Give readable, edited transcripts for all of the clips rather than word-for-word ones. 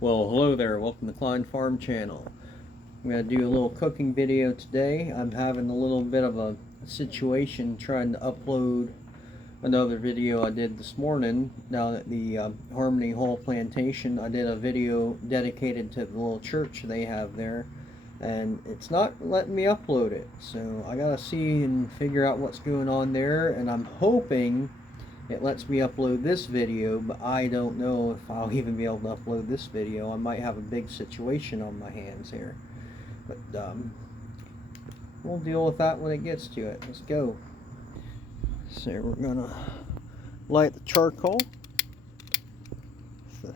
Well, hello there. Welcome to Klein Farm Channel. I'm going to do a little cooking video today. I'm having a little bit of a situation trying to upload another video I did this morning down at the Harmony Hall Plantation. I did a video dedicated to the little church they have there, and it's not letting me upload it. So I got to see and figure out what's going on there, and I'm hoping it lets me upload this video, but I don't know if I'll even be able to upload this video. I might have a big situation on my hands here. But we'll deal with that when it gets to it. Let's go. So we're going to light the charcoal. If the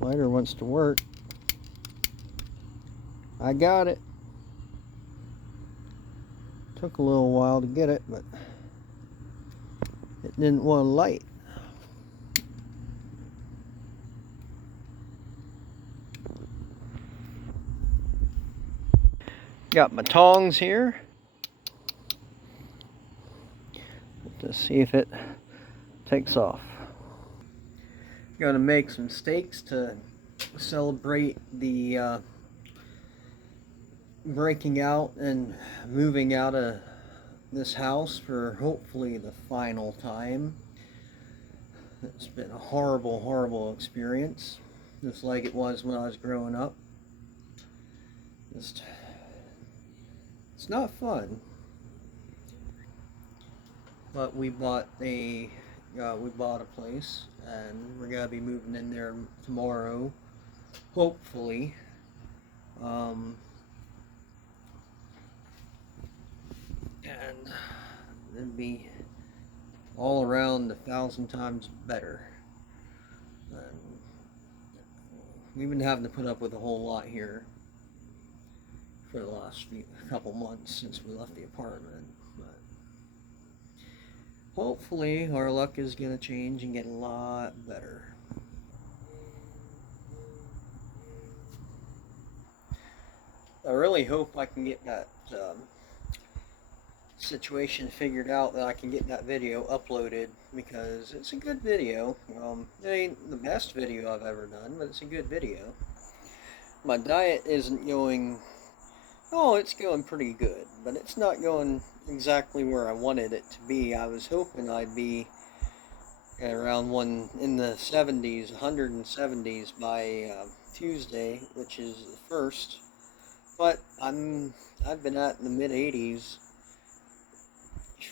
lighter wants to work. I got it. Took a little while to get it, but it didn't want to light. Got my tongs here. Let's see if it takes off. Gonna make some steaks to celebrate the breaking out and moving out of this house for hopefully the final time. It's been a horrible, horrible experience, just like it was when I was growing up. It's not fun. But we bought a place, and we're gonna be moving in there tomorrow, hopefully. And it'd be all around 1,000 times better. And we've been having to put up with a whole lot here for the last couple months since we left the apartment. But hopefully our luck is going to change and get a lot better. I really hope I can get that situation figured out, that I can get that video uploaded, because it's a good video. It ain't the best video I've ever done, but it's a good video. My diet isn't going, oh, it's going pretty good, but it's not going exactly where I wanted it to be. I was hoping I'd be at around in the 70s, 170s by Tuesday, which is the 1st, but I've been at the mid 80s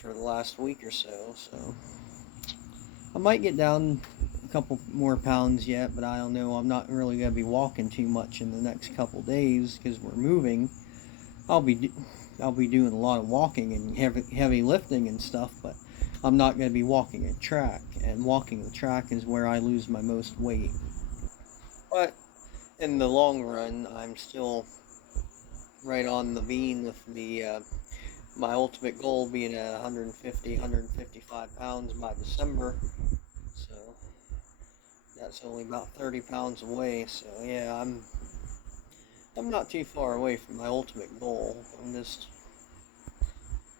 for the last week or so, so I might get down a couple more pounds yet, but I don't know. I'm not really going to be walking too much in the next couple days because we're moving. I'll be doing a lot of walking and heavy lifting and stuff, but I'm not going to be walking a track, and walking the track is where I lose my most weight. But in the long run, I'm still right on the beam with the my ultimate goal being at 155 pounds by December. So that's only about 30 pounds away. So yeah, I'm not too far away from my ultimate goal. I'm just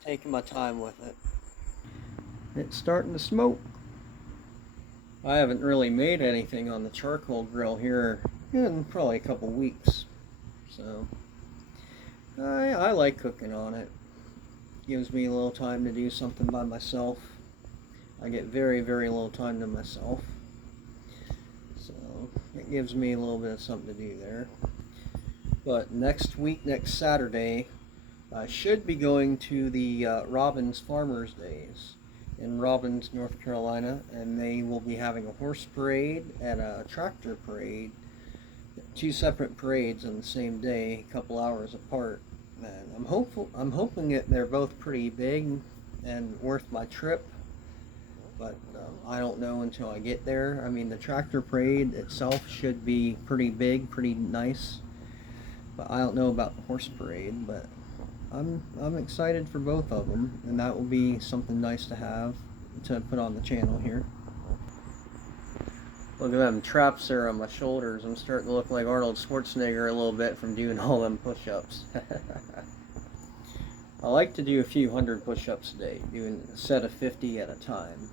taking my time with it. It's starting to smoke. I haven't really made anything on the charcoal grill here in probably a couple weeks. So I like cooking on it. Gives me a little time to do something by myself. I get very, very little time to myself. So it gives me a little bit of something to do there. But next week, next Saturday, I should be going to the Robbins Farmers Days in Robbins, North Carolina, and they will be having a horse parade and a tractor parade. 2 separate parades on the same day, a couple hours apart. And I'm hoping that they're both pretty big and worth my trip, but I don't know until I get there. I mean, the tractor parade itself should be pretty big, pretty nice, but I don't know about the horse parade. But I'm excited for both of them, and that will be something nice to have to put on the channel here. Look at them traps there on my shoulders. I'm starting to look like Arnold Schwarzenegger a little bit from doing all them push-ups. I like to do a few hundred push-ups a day, doing a set of 50 at a time.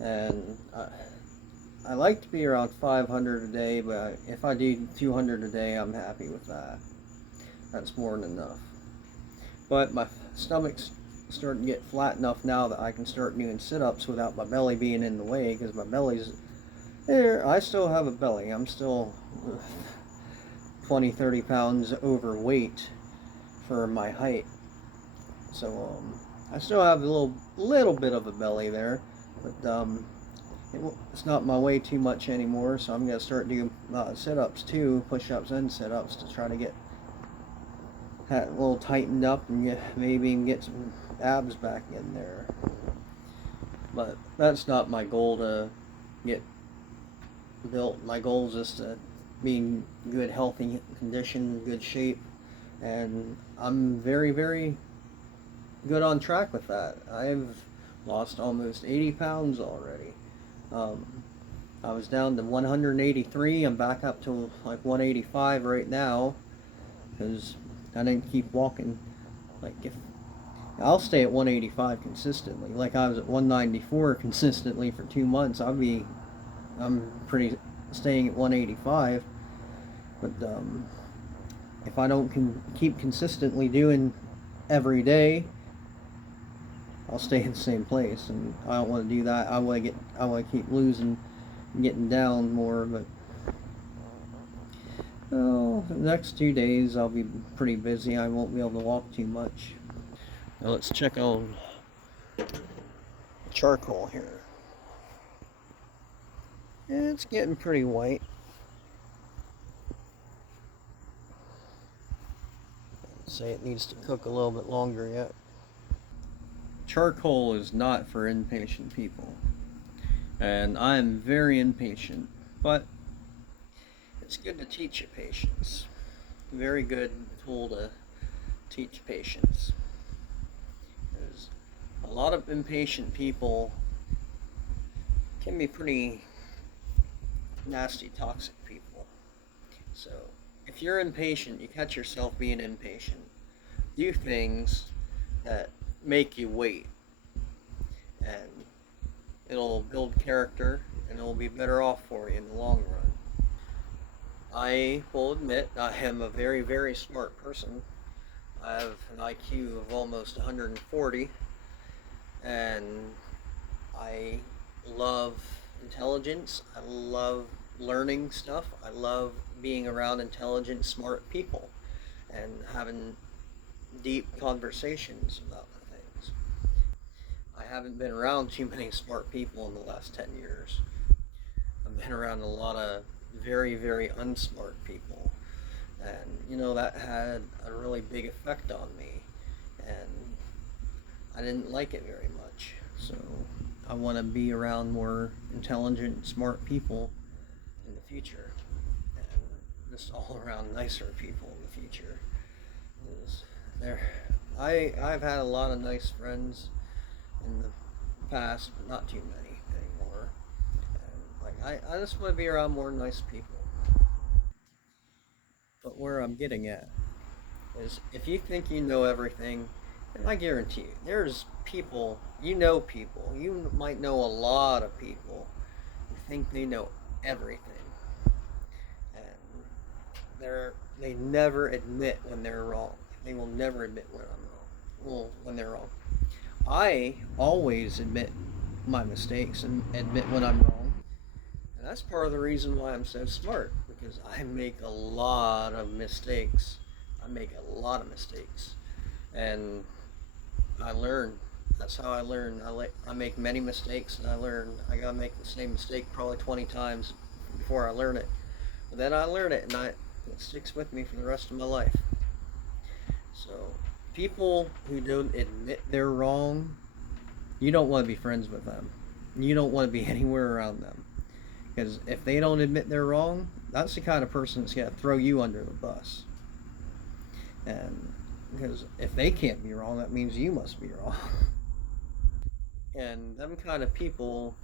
And I like to be around 500 a day, but if I do 200 a day, I'm happy with that. That's more than enough. But my stomach's starting to get flat enough now that I can start doing sit-ups without my belly being in the way, because my belly's there. I still have a belly. I'm still 20, 30 pounds overweight for my height. So I still have a little bit of a belly there, but it's not my way too much anymore. So I'm gonna start doing sit-ups too, push-ups and sit-ups to try to get that a little tightened up and maybe even get some abs back in there. But that's not my goal to get built. My goal is just to be in good, healthy condition, good shape, and I'm very, very good on track with that. I've lost almost 80 pounds already. I was down to 183. I'm back up to like 185 right now because I didn't keep walking. Like if I'll stay at 185 consistently. Like I was at 194 consistently for 2 months. I'm pretty staying at 185. But if I don't keep consistently doing every day, I'll stay in the same place, and I don't want to do that. I want to keep losing, and getting down more. But the next 2 days I'll be pretty busy. I won't be able to walk too much. Now let's check on charcoal here. It's getting pretty white. I'd say it needs to cook a little bit longer yet. Charcoal is not for impatient people, and I'm very impatient, but it's good to teach you patience. Very good tool to teach patience. There's a lot of impatient people can be pretty nasty, toxic people. So if you're impatient, you catch yourself being impatient, do things that make you wait, and it'll build character and it'll be better off for you in the long run. I will admit I am a very, very smart person. I have an IQ of almost 140, and I love intelligence. I love learning stuff. I love being around intelligent, smart people and having deep conversations about things. I haven't been around too many smart people in the last 10 years. I've been around a lot of very, very unsmart people. And, that had a really big effect on me. And I didn't like it very much. So I want to be around more intelligent, smart people in the future. And just all around nicer people in the future. I've had a lot of nice friends in the past, but not too many anymore. And I just want to be around more nice people. But where I'm getting at is if you think you know everything, and I guarantee you, there's people, you might know a lot of people who think they know everything. And they never admit when they're wrong. They will never admit when I'm wrong. Well, when they're wrong. I always admit my mistakes and admit when I'm wrong. And that's part of the reason why I'm so smart, because I make a lot of mistakes. And I learn. That's how I learn. I make many mistakes and I learn. I gotta make the same mistake probably 20 times before I learn it. But then I learn it and it sticks with me for the rest of my life. So people who don't admit they're wrong, you don't want to be friends with them. You don't want to be anywhere around them. Because if they don't admit they're wrong, that's the kind of person that's going to throw you under the bus. And because if they can't be wrong, that means you must be wrong. And them kind of people,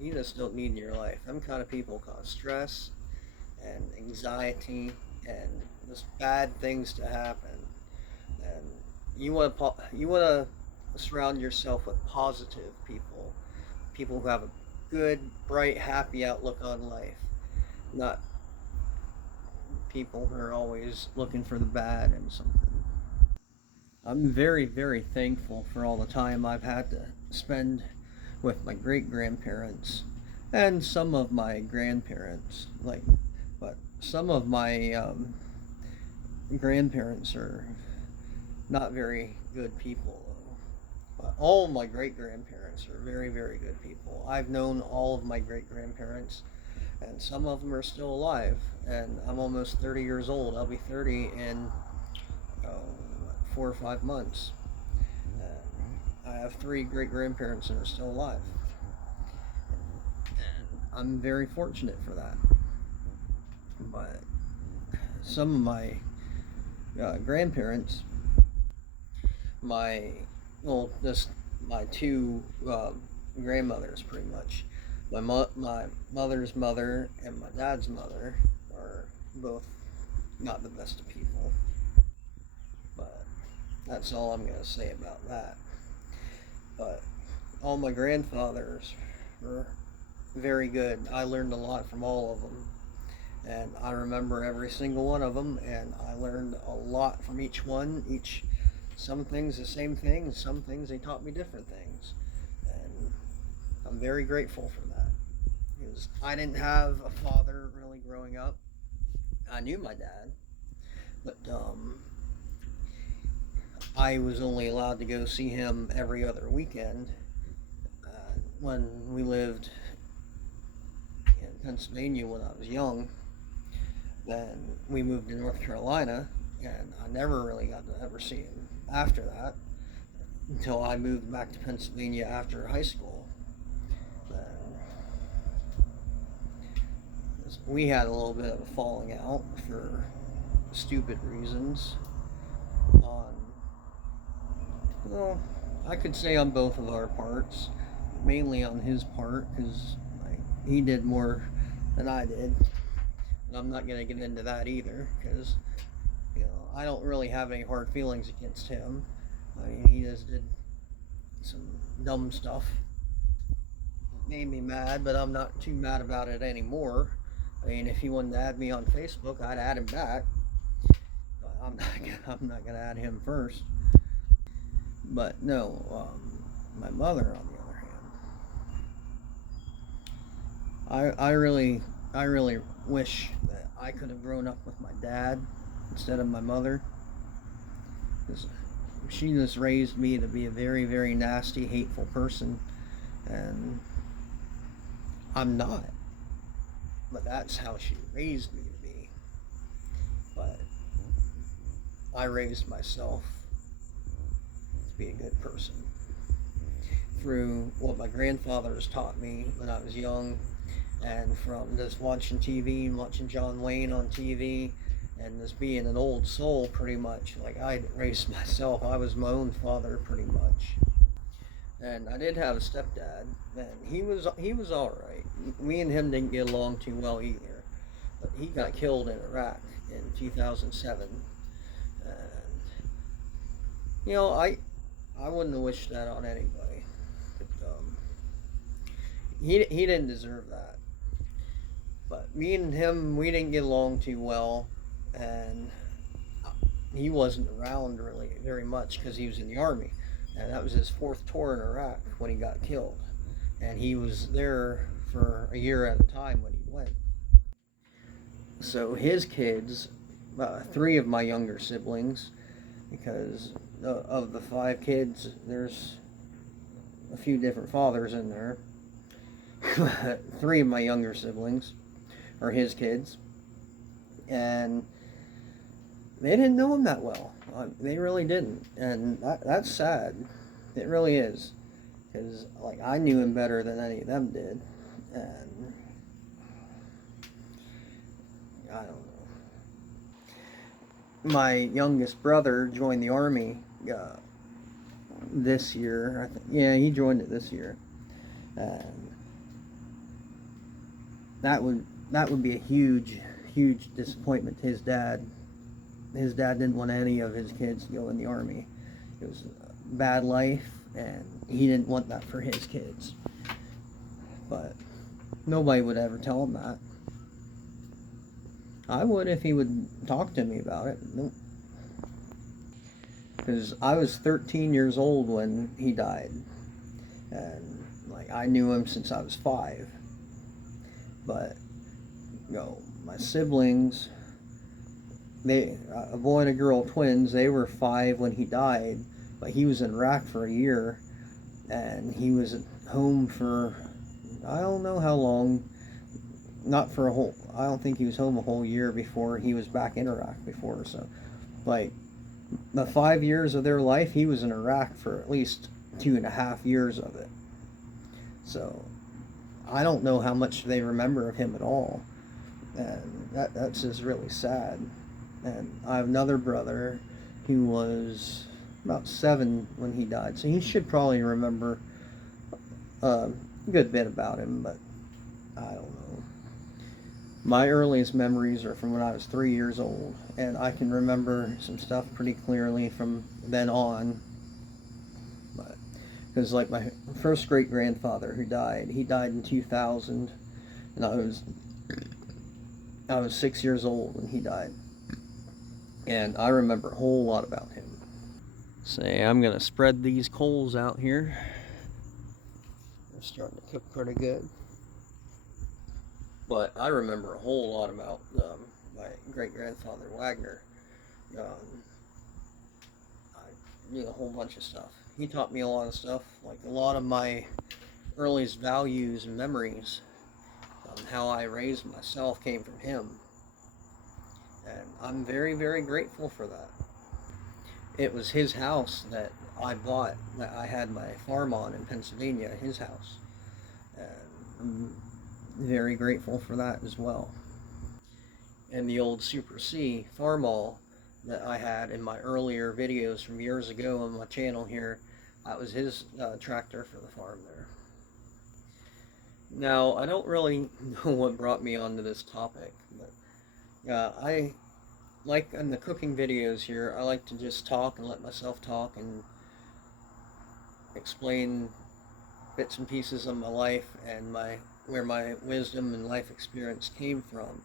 you just don't need in your life. Them kind of people cause stress and anxiety and just bad things to happen. And you want to surround yourself with positive people, people who have good, bright, happy outlook on life. Not people who are always looking for the bad in something. I'm very, very thankful for all the time I've had to spend with my great grandparents and some of my grandparents. But some of my grandparents are not very good people. But all of my great grandparents are very, very good people. I've known all of my great grandparents, and some of them are still alive. And I'm almost 30 years old. I'll be 30 in 4 or 5 months. I have three great grandparents that are still alive. And I'm very fortunate for that. But some of my grandparents, my just my two grandmothers, pretty much. My mother's mother and my dad's mother are both not the best of people. But that's all I'm gonna say about that. But all my grandfathers were very good. I learned a lot from all of them, and I remember every single one of them, and I learned a lot from each one. Some things the same thing, some things they taught me different things, and I'm very grateful for that. Because I didn't have a father really growing up. I knew my dad, but I was only allowed to go see him every other weekend when we lived in Pennsylvania when I was young. Then we moved to North Carolina, and I never really got to ever see him after that until I moved back to Pennsylvania after high school. We had a little bit of a falling out for stupid reasons. On, well, I could say on both of our parts, mainly on his part, because he did more than I did. And I'm not going to get into that either, because I don't really have any hard feelings against him. I mean, he just did some dumb stuff. It made me mad, but I'm not too mad about it anymore. I mean, if he wanted to add me on Facebook, I'd add him back. But I'm not gonna add him first. But no, my mother, on the other hand, I really wish that I could have grown up with my dad instead of my mother. 'Cause she just raised me to be a very, very nasty, hateful person, and I'm not. But that's how she raised me to be. But I raised myself to be a good person through what my grandfathers taught me when I was young, and from just watching TV and watching John Wayne on TV, and just being an old soul pretty much. Like, I raised myself. I was my own father pretty much. And I did have a stepdad, and he was all right. Me and him didn't get along too well either, but he got killed in Iraq in 2007, and I wouldn't have wished that on anybody. But, he didn't deserve that. But me and him, we didn't get along too well, and he wasn't around really very much because he was in the army. And that was his 4th tour in Iraq when he got killed. And he was there for a year at a time when he went. So his kids, 3 of my younger siblings, because of the 5 kids, there's a few different fathers in there. 3 of my younger siblings are his kids. And they didn't know him that well. They really didn't, and that's sad. It really is, because I knew him better than any of them did, and I don't know. My youngest brother joined the army this year. Yeah, he joined it this year, and that would be a huge disappointment to his dad. His dad didn't want any of his kids to go in the army. It was a bad life, and he didn't want that for his kids. but nobody would ever tell him that. I would if he would talk to me about it. Nope. Because I was 13 years old when he died, and like I knew him since I was 5. But my siblings, a boy and a girl, twins, they were 5 when he died, but he was in Iraq for a year, and he was at home for I don't know how long. Not for a whole. I don't think he was home a whole year before he was back in Iraq before. So, like, the 5 years of their life, he was in Iraq for at least 2.5 years of it. So, I don't know how much they remember of him at all, and that's just really sad. And I have another brother who was about 7 when he died, so he should probably remember a good bit about him, but I don't know. My earliest memories are from when I was 3 years old, and I can remember some stuff pretty clearly from then on. But because like my first great grandfather who died, he died in 2000, and I was 6 years old when he died, and I remember a whole lot about him. Say, I'm gonna spread these coals out here. They're starting to cook pretty good. But I remember a whole lot about my great-grandfather Wagner. I knew a whole bunch of stuff. He taught me a lot of stuff, like a lot of my earliest values and memories on how I raised myself came from him. And I'm very, very grateful for that. It was his house that I bought, that I had my farm on in Pennsylvania, his house. And very grateful for that as well. And the old Super C Farmall that I had in my earlier videos from years ago on my channel here, that was his tractor for the farm there. Now, I don't really know what brought me onto this topic, but I like in the cooking videos here, I like to just talk and let myself talk and explain bits and pieces of my life and where my wisdom and life experience came from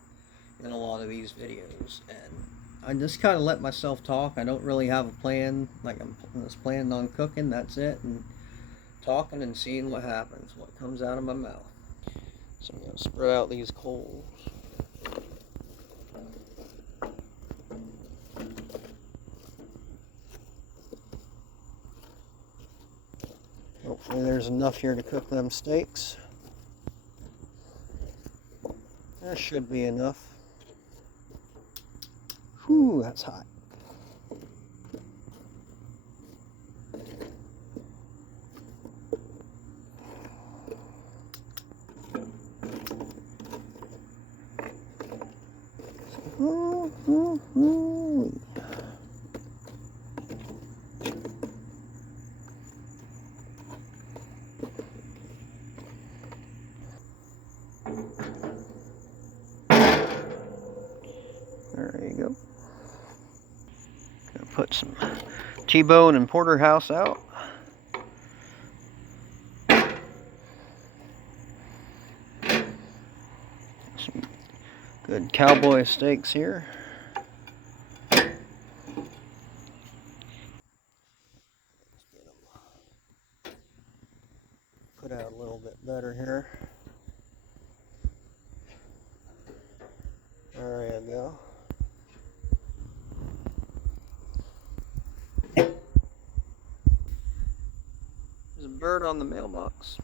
in a lot of these videos. And I just kind of let myself talk. I don't really have a plan. Like I'm just planning on cooking, that's it, and talking and seeing what happens, what comes out of my mouth. So I'm going to spread out these coals. Hopefully there's enough here to cook them steaks. There should be enough. Whew, that's hot. There you go. Gonna put some T-bone and porterhouse out. Some good cowboy steaks here. Put out a little bit better here. There you go. There's a bird on the mailbox.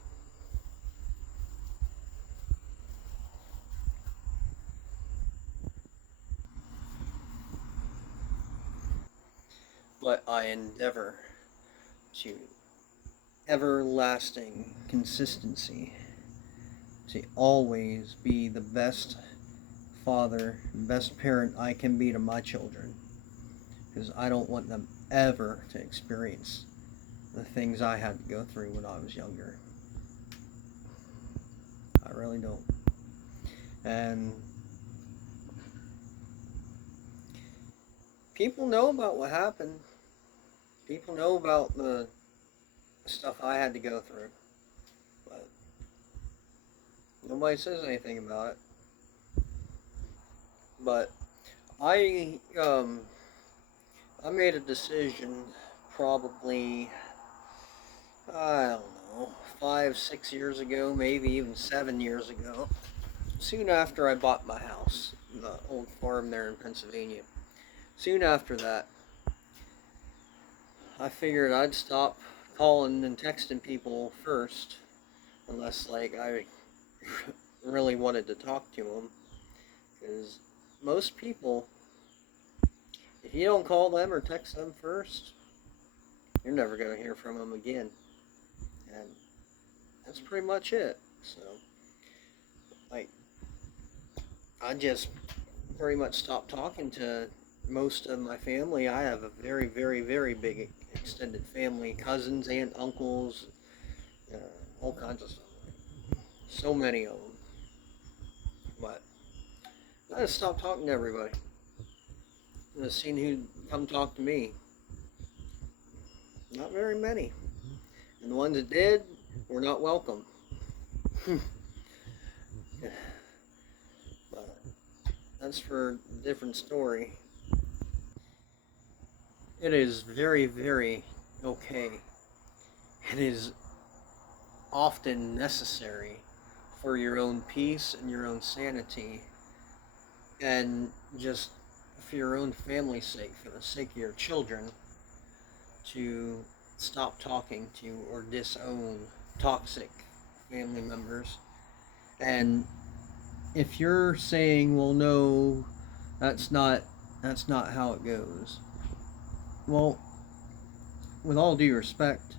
But I endeavor to everlasting consistency to always be the best father, best parent I can be to my children, because I don't want them ever to experience the things I had to go through when I was younger. I really don't. And people know about what happened. People know about the stuff I had to go through. But Nobody says anything about it. But I made a decision probably, I don't know, 5, 6 years ago, maybe even 7 years ago. Soon after I bought my house, the old farm there in Pennsylvania. Soon after that, I figured I'd stop calling and texting people first, unless like I really wanted to talk to them. Because most people, if you don't call them or text them first, you're never going to hear from them again. And that's pretty much it. So, like, I just pretty much stopped talking to most of my family. I have a very, very, very big extended family, cousins, aunt, uncles, all kinds of stuff. So many of them. But I just stopped talking to everybody. I just seen who'd come talk to me. Not very many. And the ones that did were not welcome. But that's for a different story. It is very, very okay. It is often necessary for your own peace and your own sanity, and just for your own family's sake, for the sake of your children, to stop talking to or disown toxic family members. And if you're saying, well, no, that's not how it goes. Well, with all due respect,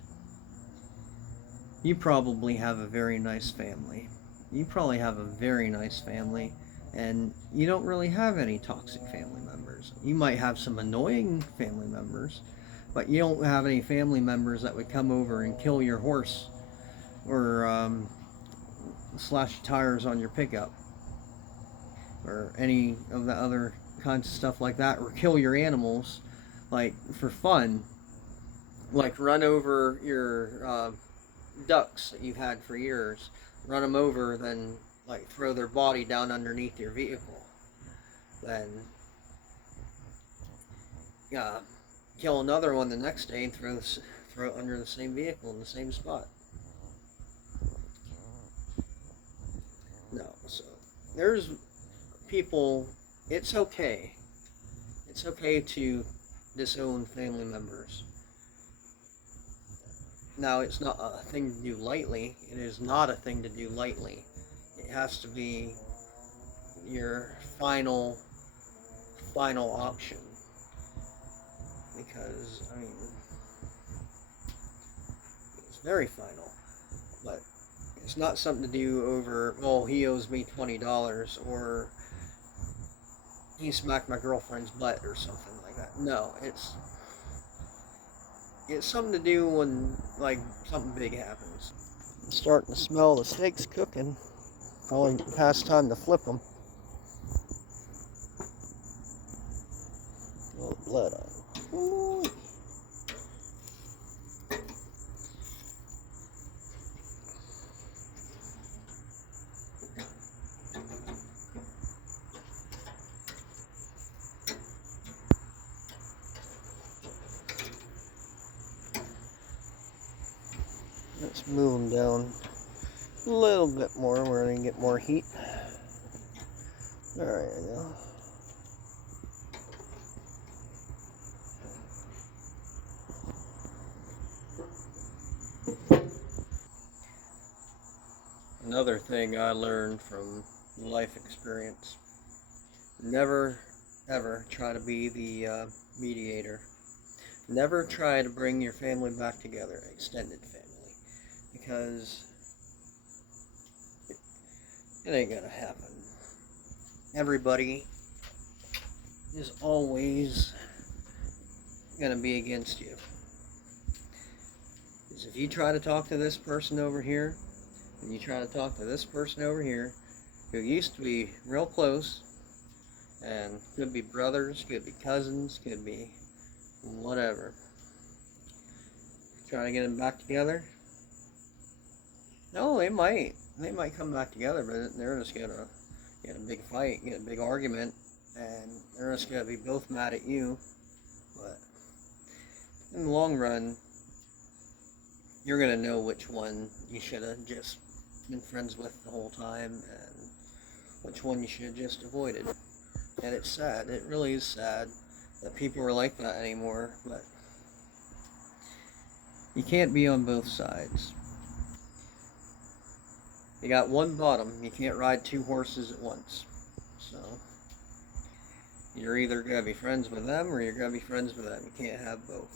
you probably have a very nice family. You probably have a very nice family, and you don't really have any toxic family members. You might have some annoying family members, but you don't have any family members that would come over and kill your horse or slash tires on your pickup or any of the other kinds of stuff like that, or kill your animals like for fun, like run over your ducks that you've had for years, run them over, then like throw their body down underneath your vehicle, then kill another one the next day and throw it under the same vehicle in the same spot. No, so there's people. It's okay. It's okay to disown family members. Now, it's not a thing to do lightly. It is not a thing to do lightly. It has to be your final option. Because, I mean, it's very final. But it's not something to do over, well, he owes me $20, or he smacked my girlfriend's butt or something like that. No, it's something to do when, like, something big happens. I'm starting to smell the steaks cooking. Probably past time to flip them. A little blood on them. Ooh. Let's move them down a little bit more. We're going to get more heat. There we go. Another thing I learned from life experience: never ever try to be the mediator. Never try to bring your family back together, extended family, because it ain't gonna happen. Everybody is always gonna be against you. Because if you try to talk to this person over here, and you try to talk to this person over here, who used to be real close, and could be brothers, could be cousins, could be whatever, trying to get them back together. No, they might. they might come back together, but they're just gonna get a big fight, get a big argument, and they're just gonna be both mad at you. But in the long run, you're gonna know which one you should have just been friends with the whole time, and which one you should have just avoided. And it's sad. It really is sad that people are like that anymore. But you can't be on both sides. You got one bottom. You can't ride two horses at once. So you're either gonna be friends with them or you're gonna be friends with them. You can't have both.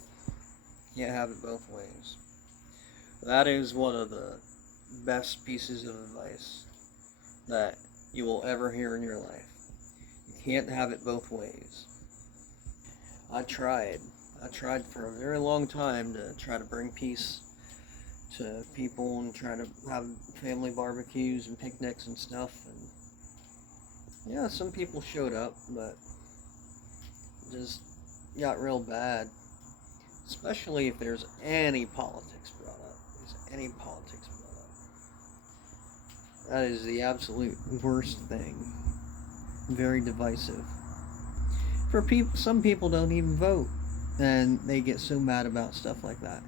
You can't have it both ways. That is one of the best pieces of advice that you will ever hear in your life. You can't have it both ways. I tried for a very long time to try to bring peace to people and try to have family barbecues and picnics and stuff. And yeah, some people showed up, but it just got real bad. Especially if there's any politics brought up. That is the absolute worst thing. Very divisive. For people, some people don't even vote, and they get so mad about stuff like that.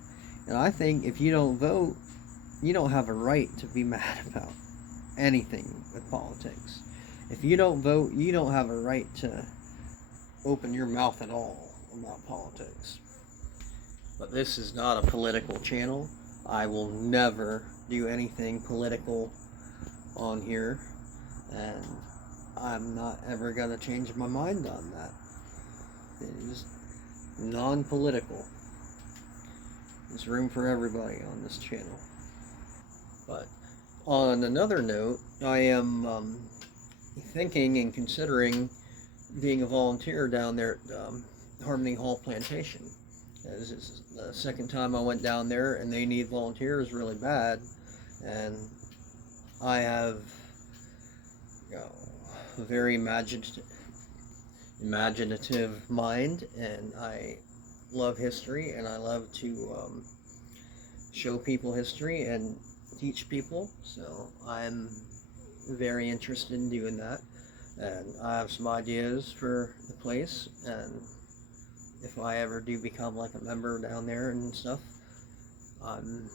And I think if you don't vote, you don't have a right to be mad about anything with politics. If you don't vote, you don't have a right to open your mouth at all about politics. But this is not a political channel. I will never do anything political on here, and I'm not ever going to change my mind on that. It is non-political. There's room for everybody on this channel. But on another note, I am thinking and considering being a volunteer down there at Harmony Hall Plantation. This is the second time I went down there, and they need volunteers really bad. And I have, a very imaginative mind, and I love history, and I love to show people history and teach people. So I'm very interested in doing that, and I have some ideas for the place. And if I ever do become like a member down there and stuff, I'm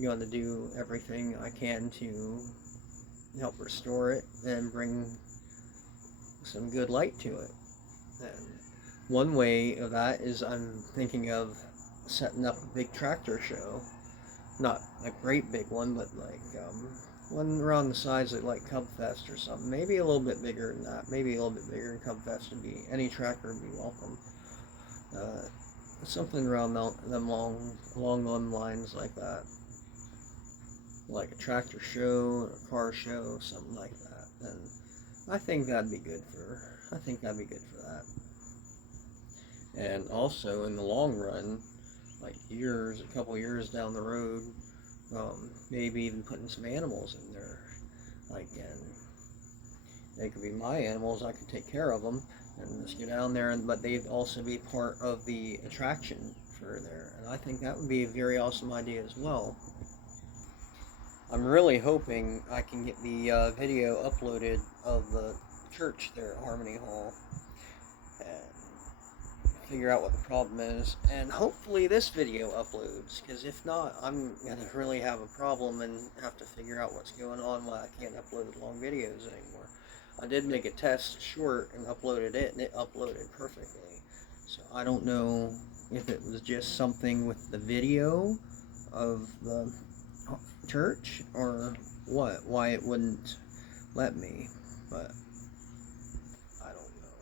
going to do everything I can to help restore it and bring some good light to it. And one way of that is I'm thinking of setting up a big tractor show. Not a great big one, but like one around the size of like Cub Fest or something. Maybe a little bit bigger than that. Maybe a little bit bigger than Cub Fest would be. Any tractor would be welcome. Something around along them lines like that. Like a tractor show, or a car show, something like that. And I think that'd be good for that. And also in the long run, like a couple years down the road, maybe even putting some animals in there. And they could be my animals, I could take care of them and just go down there, but they'd also be part of the attraction for there. And I think that would be a very awesome idea as well. I'm really hoping I can get the video uploaded of the church there at Harmony Hall and figure out what the problem is, and hopefully this video uploads, because if not, I'm going to really have a problem and have to figure out what's going on why I can't upload long videos anymore. I did make a test short and uploaded it, and it uploaded perfectly. So I don't know if it was just something with the video of the church or what, why it wouldn't let me, but I don't know.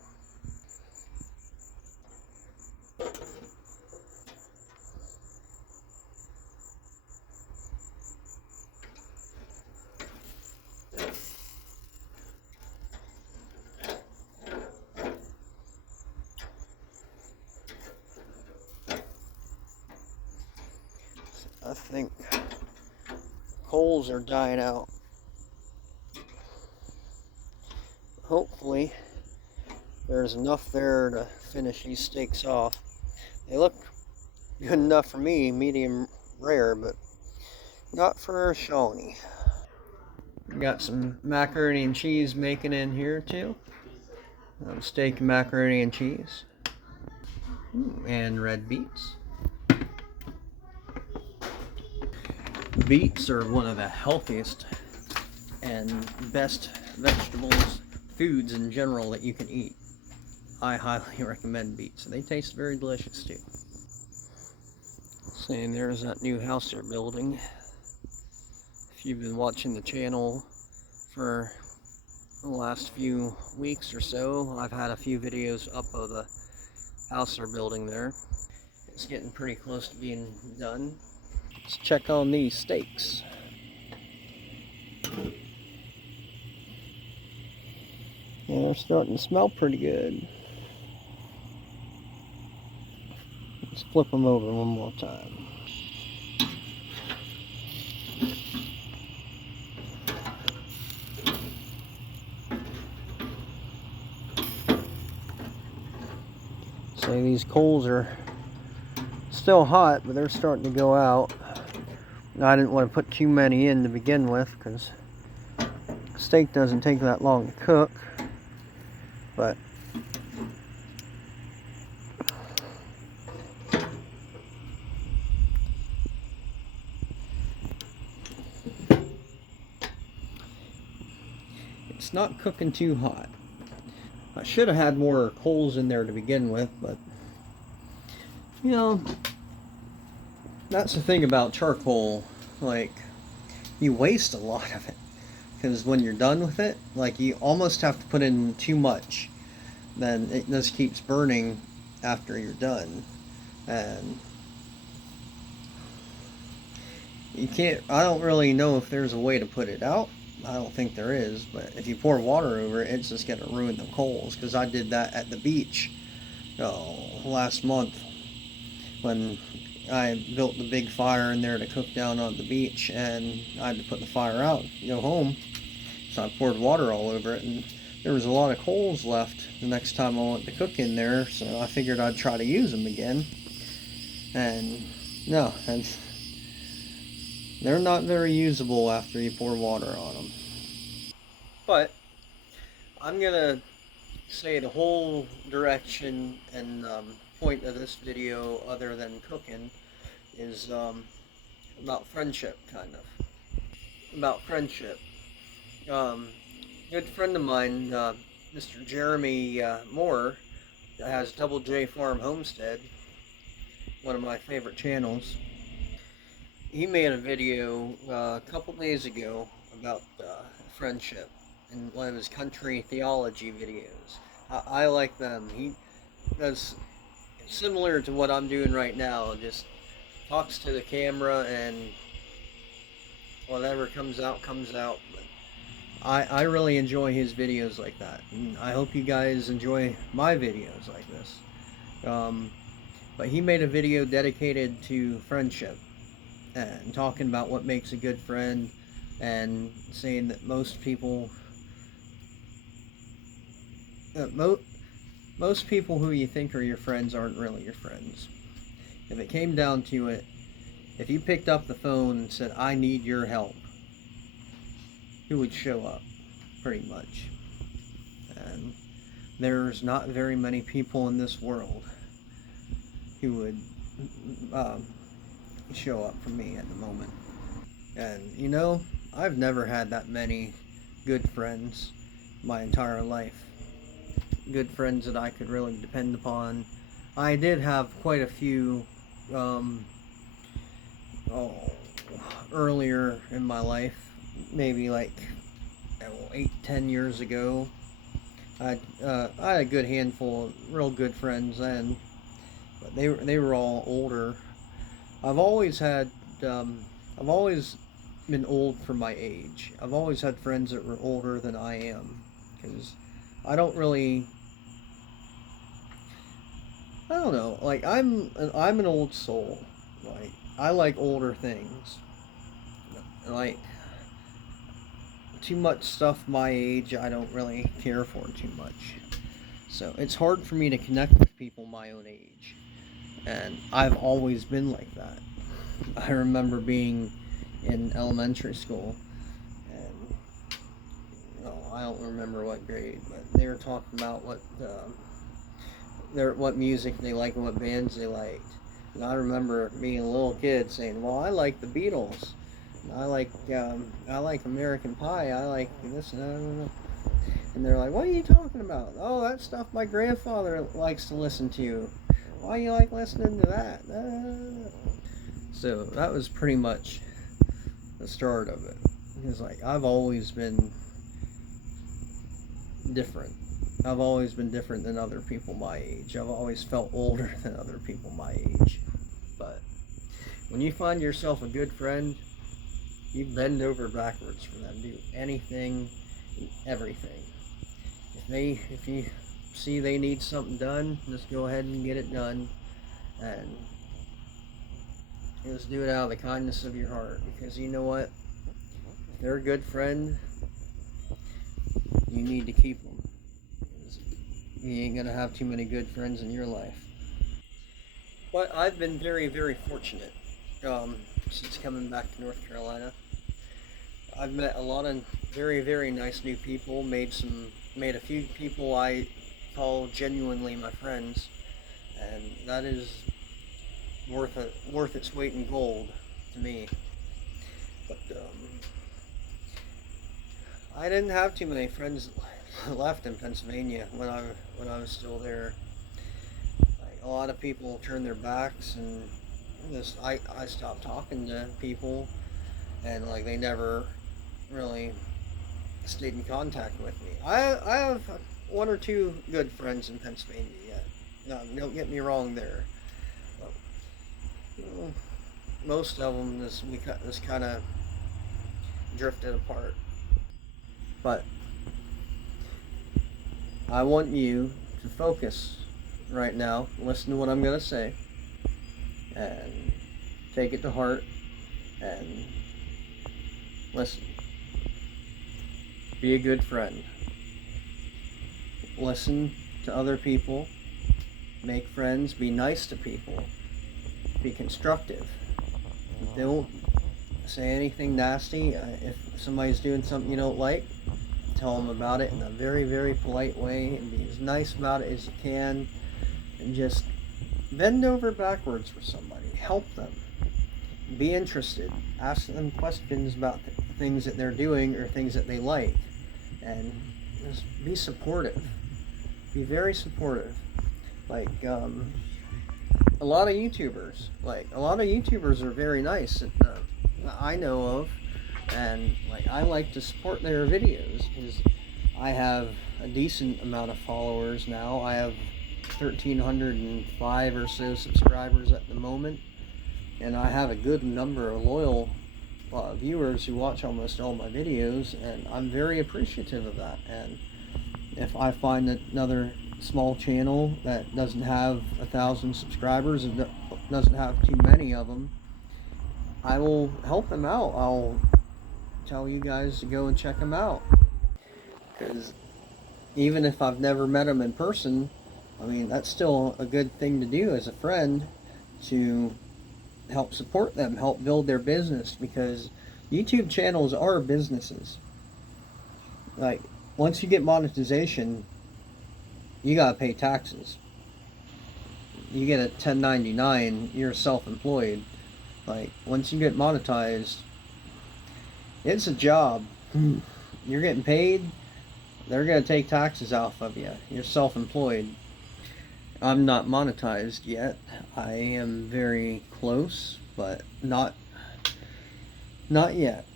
I think coals are dying out. Hopefully there's enough there to finish these steaks off. They look good enough for me, medium rare, but not for Shawnee. Got some macaroni and cheese making in here too. Steak and macaroni and cheese. And red beets. Beets are one of the healthiest and best vegetables, foods in general that you can eat. I highly recommend beets. They taste very delicious too. See, there's that new house they're building. If you've been watching the channel for the last few weeks or so, I've had a few videos up of the house they're building there. It's getting pretty close to being done. Let's check on these steaks. Yeah, they're starting to smell pretty good. Let's flip them over one more time. So these coals are still hot, but they're starting to go out. I didn't want to put too many in to begin with because steak doesn't take that long to cook. But it's not cooking too hot. I should have had more coals in there to begin with, but you know, that's the thing about charcoal. Like, you waste a lot of it because when you're done with it, like, you almost have to put in too much. Then it just keeps burning after you're done, and you can't. I don't really know if there's a way to put it out. I don't think there is, but if you pour water over it, it's just going to ruin the coals. Because I did that at the beach last month when I built the big fire in there to cook down on the beach, and I had to put the fire out, go home. So I poured water all over it, and there was a lot of coals left the next time I went to cook in there. So I figured I'd try to use them again. And no, they're not very usable after you pour water on them. But I'm gonna say the whole direction and point of this video, other than cooking, is about friendship, kind of. About friendship. Good friend of mine, Mr. Jeremy Moore, that has Double J Farm Homestead, one of my favorite channels. He made a video a couple days ago about friendship in one of his country theology videos. I like them. He does similar to what I'm doing right now, just talks to the camera and whatever comes out, comes out. But I really enjoy his videos like that, and I hope you guys enjoy my videos like this. But he made a video dedicated to friendship and talking about what makes a good friend, and saying that most people most people who you think are your friends aren't really your friends. If it came down to it, if you picked up the phone and said, "I need your help," who would show up? Pretty much. And there's not very many people in this world who would show up for me at the moment. And you know, I've never had that many good friends my entire life. Good friends that I could really depend upon. I did have quite a few earlier in my life, maybe like 8-10 years ago. I had a good handful of real good friends then, but they were all older. I've always been old for my age. I've always had friends that were older than I am, because I don't know, like, I'm an old soul. Like, I like older things. Like, too much stuff my age I don't really care for too much. So it's hard for me to connect with people my own age. And I've always been like that. I remember being in elementary school, and I don't remember what grade, but they were talking about what music they like and what bands they liked. And I remember being a little kid saying, "Well, I like the Beatles. I like American Pie. I like this and that." And they're like, "What are you talking about? Oh, that stuff my grandfather likes to listen to. Why you like listening to that?" So that was pretty much the start of it. Because like I've always been different. I've always been different than other people my age. I've always felt older than other people my age. But when you find yourself a good friend, you bend over backwards for them. Do anything and everything. If you see they need something done, just go ahead and get it done. And just do it out of the kindness of your heart. Because you know what? If they're a good friend, you need to keep them. You ain't gonna have too many good friends in your life. But I've been very, very fortunate since coming back to North Carolina. I've met a lot of very, very nice new people. Made a few people I call genuinely my friends, and that is worth its weight in gold to me. But I didn't have too many friends left in Pennsylvania when I was still there. Like a lot of people turned their backs, and just I stopped talking to people, and like they never really stayed in contact with me. I have one or two good friends in Pennsylvania yet. No, don't get me wrong there. But, most of them just kind of drifted apart. But I want you to focus right now. Listen to what I'm going to say. And take it to heart. And listen. Be a good friend. Listen to other people. Make friends. Be nice to people. Be constructive. Don't say anything nasty. If somebody's doing something you don't like, tell them about it in a very, very polite way, and be as nice about it as you can, and just bend over backwards for somebody. Help them. Be interested. Ask them questions about things that they're doing or things that they like, and just be supportive. Be very supportive. Like a lot of YouTubers are very nice that I know of. And like I like to support their videos because I have a decent amount of followers now. I have 1,305 or so subscribers at the moment, and I have a good number of loyal viewers who watch almost all my videos, and I'm very appreciative of that. And if I find another small channel that doesn't have 1,000 subscribers and doesn't have too many of them, I will help them out. I'll tell you guys to go and check them out, because even if I've never met them in person, I mean that's still a good thing to do as a friend, to help support them, help build their business, because YouTube channels are businesses. Like once you get monetization, you gotta pay taxes. You get a 1099, you're self-employed. Like once you get monetized, it's a job. You're getting paid. They're going to take taxes off of you. You're self-employed. I'm not monetized yet. I am very close, but not yet.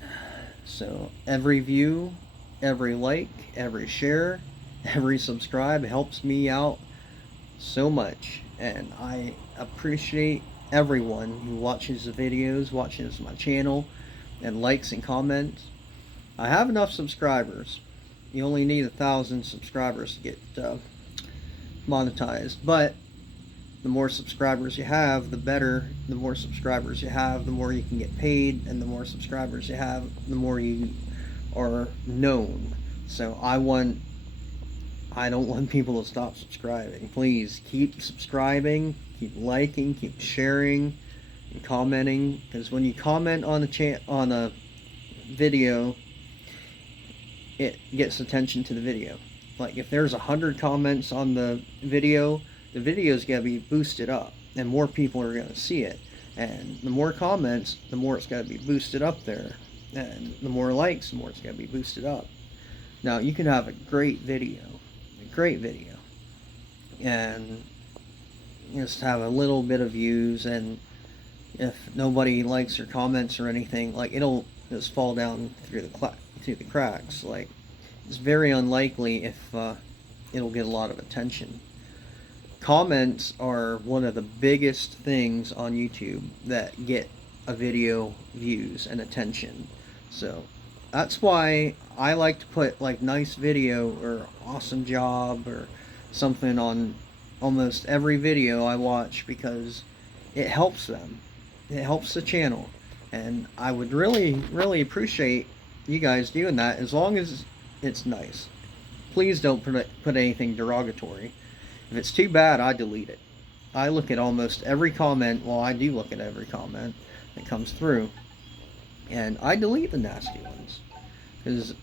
So every view, every like, every share, every subscribe helps me out so much. And I appreciate everyone who watches the videos, watches my channel, and likes and comments. I have enough subscribers. You only need 1,000 subscribers to get monetized, but the more subscribers you have, the better. The more subscribers you have, the more you can get paid, and the more subscribers you have, the more you are known. So I don't want people to stop subscribing. Please keep subscribing, keep liking, keep sharing, and commenting, because when you comment on a video, it gets attention to the video. Like if there's 100 comments on the video's gonna be boosted up, and more people are gonna see it. And the more comments, the more it's gotta be boosted up there, and the more likes, the more it's gotta be boosted up. Now you can have a great video, and just have a little bit of views, and if nobody likes or comments or anything, like it'll just fall down through the cracks. Like it's very unlikely if it'll get a lot of attention. Comments are one of the biggest things on YouTube that get a video views and attention. So that's why I like to put like nice video or awesome job or something on almost every video I watch, because it helps them. It helps the channel. And I would really appreciate you guys doing that, as long as it's nice. Please don't put anything derogatory. If it's too bad, I delete it. I look at almost every comment. Well, I do look at every comment that comes through, and I delete the nasty ones, because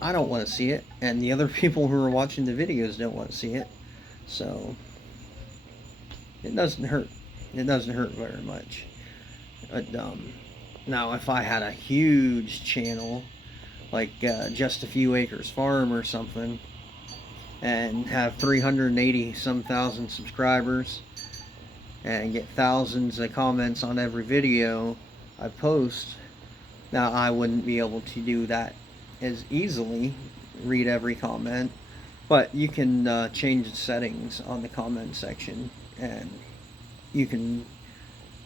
I don't want to see it, and the other people who are watching the videos don't want to see it. So it doesn't hurt. It doesn't hurt very much. But now if I had a huge channel, like Just a Few Acres Farm or something, and have 380 some thousand subscribers, and get thousands of comments on every video I post, now I wouldn't be able to do that as easily, read every comment. But you can change the settings on the comment section, and you can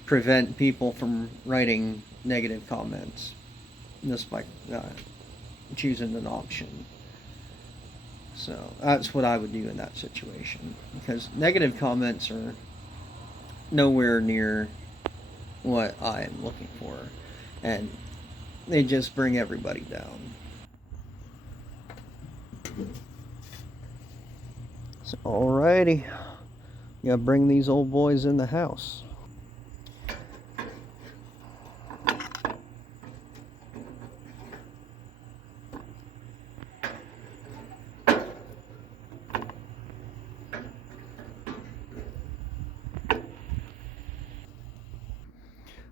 prevent people from writing negative comments just by choosing an option. So that's what I would do in that situation, because negative comments are nowhere near what I am looking for, and they just bring everybody down. So, alrighty, gotta bring these old boys in the house.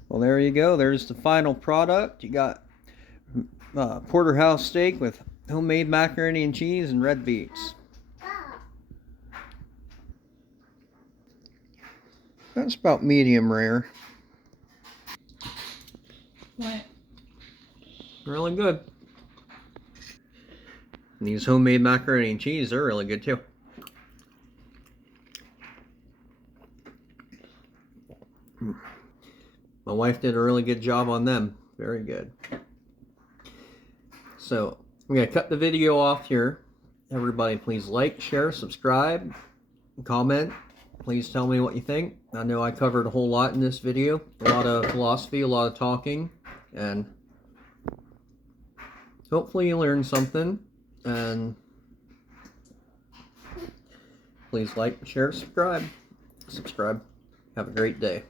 Well, there you go. There's the final product. You got porterhouse steak with homemade macaroni and cheese and red beets. That's about medium rare. What? Really good. And these homemade macaroni and cheese are really good too. My wife did a really good job on them. Very good. So I'm going to cut the video off here. Everybody please like, share, subscribe, comment. Please tell me what you think. I know I covered a whole lot in this video. A lot of philosophy, a lot of talking. And hopefully you learned something. And please like, share, subscribe. Have a great day.